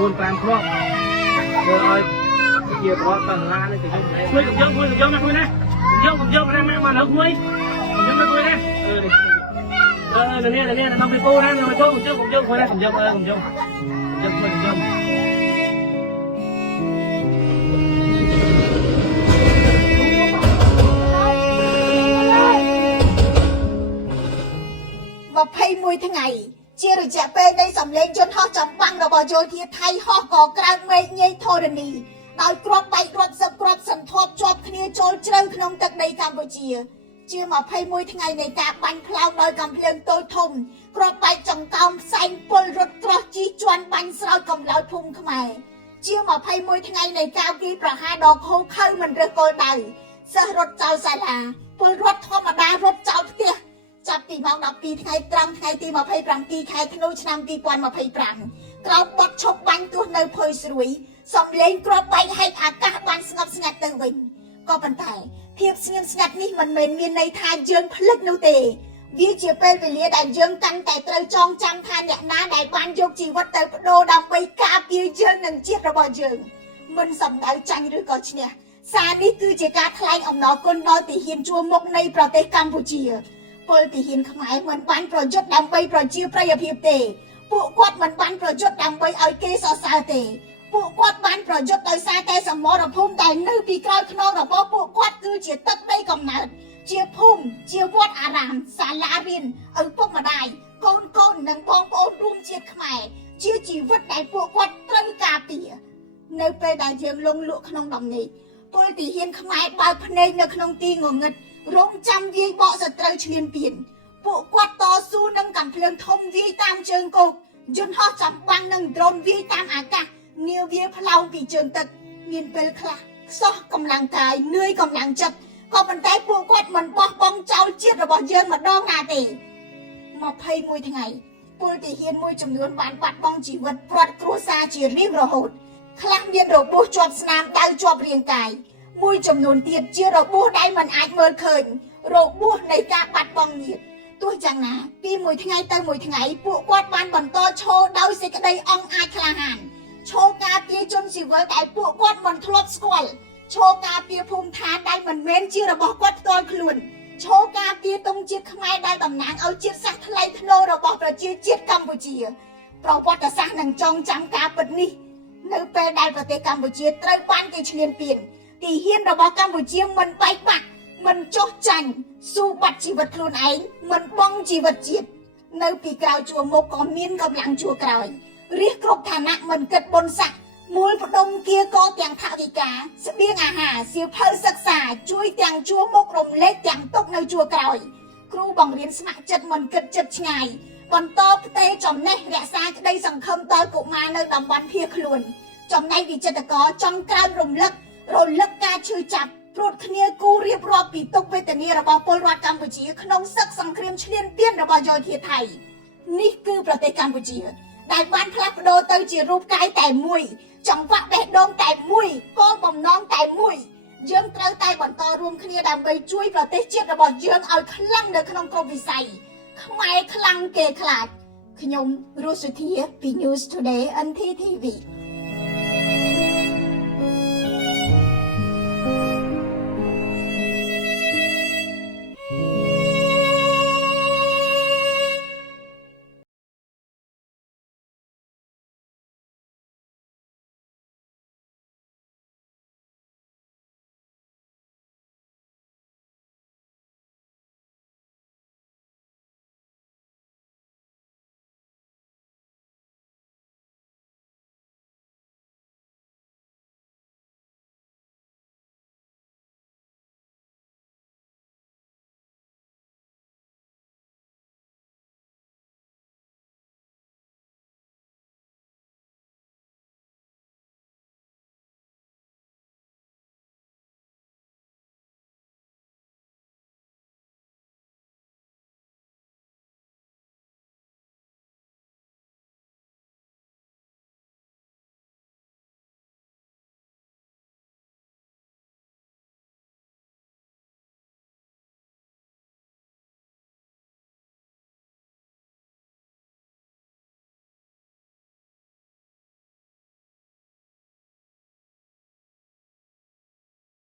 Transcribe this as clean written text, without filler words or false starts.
buôn làm kho rồi chia có tầng la này thì khui cùng dông này khui nè cùng dông ra mẹ mà nó khui cùng dông khui nè nè nó bị cô nè mà cho cùng dông khui nè cùng dông khui cùng dông 21 ថ្ងៃជារយៈពេលនៃសម្លេងជនហោះចំបាំងរបស់យោធាថៃហោះក៏ក្រៅមេឃញីធរណីដោយគ្រាប់បែកគ្រាប់សឹកគ្រាប់សន្ធប់ជាប់គ្នាចូលជ្រៅក្នុងទឹកដីកម្ពុជាជា21ថ្ងៃនៃការបាញ់ផ្លោងដោយកំភ្លើងតូចធំគ្រាប់បែកចង្កោមផ្សែងពលរត់ក្រោះជីជន់បាញ់ស្រោចកំឡោចភូមិខ្មែរជា21ថ្ងៃនៃការគីប្រហារដ៏ខូខើមិនរើសគល់ដៅសិស្សរត់ចោលសាលាពលរដ្ឋធម្មតារត់ចោលផ្ទះចាប់ពីម៉ោង 12 ថ្ងៃត្រង់ថ្ងៃទី 27 ខែធ្នូឆ្នាំ 2025 ក្រោមបទឈប់បាញ់ទោះនៅភុយស្រួយសំលេងគ្រាប់បែកហែកអាកាសបានស្ងប់ស្ងាត់ទៅវិញក៏ប៉ុន្តែភាពស្ងៀមស្ងាត់នេះមិនមែនមានន័យថាយើងភ្លេចនោះទេវាជាពេលវេលាដែលយើងកាន់តែត្រូវចងចាំថាអ្នកណាដែលបានយកជីវិតទៅបដូរដើម្បីការពារយើងនិងជាតិរបស់យើងមិនសំដៅចាញ់ឬក៏ឈ្នះសារនេះគឺជាការថ្លែងអំណរគុណដល់ទាហានជួរមុខនៃប្រទេសកម្ពុជាពលទាហានខ្មែរមិនបានប្រយុទ្ធដើម្បីប្រជាប្រិយភាពទេពួកគាត់មិនបានប្រយុទ្ធដើម្បីឲ្យគេសរសើរទេពួកគាត់បានប្រយុទ្ធដោយសារតែសមរភូមិដែលនៅពីក្រោយខ្នងរបស់ពួកគាត់គឺជាទឹកដីកំណើតជាភូមិជាវត្តអារាមសាលារៀនឪពុកម្ដាយកូននិងបងប្អូនរួមជាតិខ្មែរជាជីវិតដែលពួកគាត់ត្រូវការពារនៅពេលដែលយើងលងលក់ក្នុងដំណេកពលទាហានខ្មែរបើកភ្នែកនៅក្នុងទីងងឹតរងចាំវាយបកសត្រូវឈ្លានពានពួកគាត់តស៊ូនឹងកំភ្លើងធំវាយតាមជើងគោកយន្តហោះចំបាំងនឹងដ្រូនវាយតាមអាកាសងាវវាផ្លោងពីជើងទឹកមានពេលខ្លះខ្សោះកម្លាំងកាយនឿយកម្លាំងចិត្តក៏ប៉ុន្តែពួកគាត់មិនបោះបង់ចោលជាតិរបស់យើងម្ដងណាទេ21ថ្ងៃពលទាហានមួយចំនួនបានបាត់បង់ជីវិតព្រាត់គ្រួសារជារៀងរហូតខ្លះមានរបួសជាប់ស្នាមដៅជាប់រាងកាយមួយចំនួនទៀតជារបួសដែលមិនអាចមើលឃើញរបួសនៃការបាត់បង់ញាតិទោះយ៉ាងណាពីមួយថ្ងៃទៅមួយថ្ងៃពួកគាត់បានបន្តឈរដោយសេចក្តីអង់អាចក្លាហានឈរការពារជនស៊ីវិលដែលពួកគាត់មិនធ្លាប់ស្គាល់ឈរការពារភូមិឋានដែលមិនមែនជារបស់គាត់ផ្ទាល់ខ្លួនឈរការពារទង់ជាតិខ្មែរដែលតំណាងឲ្យជាតិសាសន៍ថ្លៃថ្នូររបស់ប្រជាជាតិកម្ពុជាប្រវត្តិសាស្ត្រនឹងចងចាំការពិតនេះនៅពេលដែលប្រទេសកម្ពុជាត្រូវបានគេឈ្លានពានទីហ៊ានរបស់កម្ពុជាមិនបែកបាក់មិនចុះចាញ់ស៊ូបាត់ជីវិតខ្លួនឯងមិនបង់ជីវិតជាតិនៅពីក្រោយជួរមុខក៏មានកម្លាំងជួរក្រោយរះគ្រប់ឋានៈមិនគិតបុណ្យស័ក្តិមូលផ្ដុំគៀកទាំងថវិកាស្បៀងអាហារសៀវភៅសិក្សាជួយទាំងជួរមុខរំលែកទាំងទុកនៅជួរក្រោយគ្រូបង្រៀនស្ម័គ្រចិត្តមិនគិតចិត្តឆ្ងាយបន្តផ្ទេរចំណេះរក្សាក្តីសង្ឃឹមដល់កុមារនៅតំបន់ភៀសខ្លួនចំណែកវិចិត្រករចង់ក្រើនរលឹកការឈឺចាប់ព្រួតគ្នាគូរៀបរាប់ពីទុក្ខវេទនារបស់ពលរដ្ឋកម្ពុជាក្នុងសឹកសង្គ្រាមឈ្លានពានរបស់យោធាថៃនេះគឺប្រទេសកម្ពុជាដែលបានផ្លាស់ប្ដូរទៅជារូបកាយតែមួយចង្វាក់បេះដូងតែមួយគោលបំណងតែមួយយើងត្រូវតែបន្តរួមគ្នាដើម្បីជួយប្រទេសជាតិរបស់យើងឲ្យខ្លាំងនៅក្នុងគ្រប់វិស័យខ្មែរខ្លាំងគេខ្លាចខ្ញុំរស់សុធាពី News Today NTTV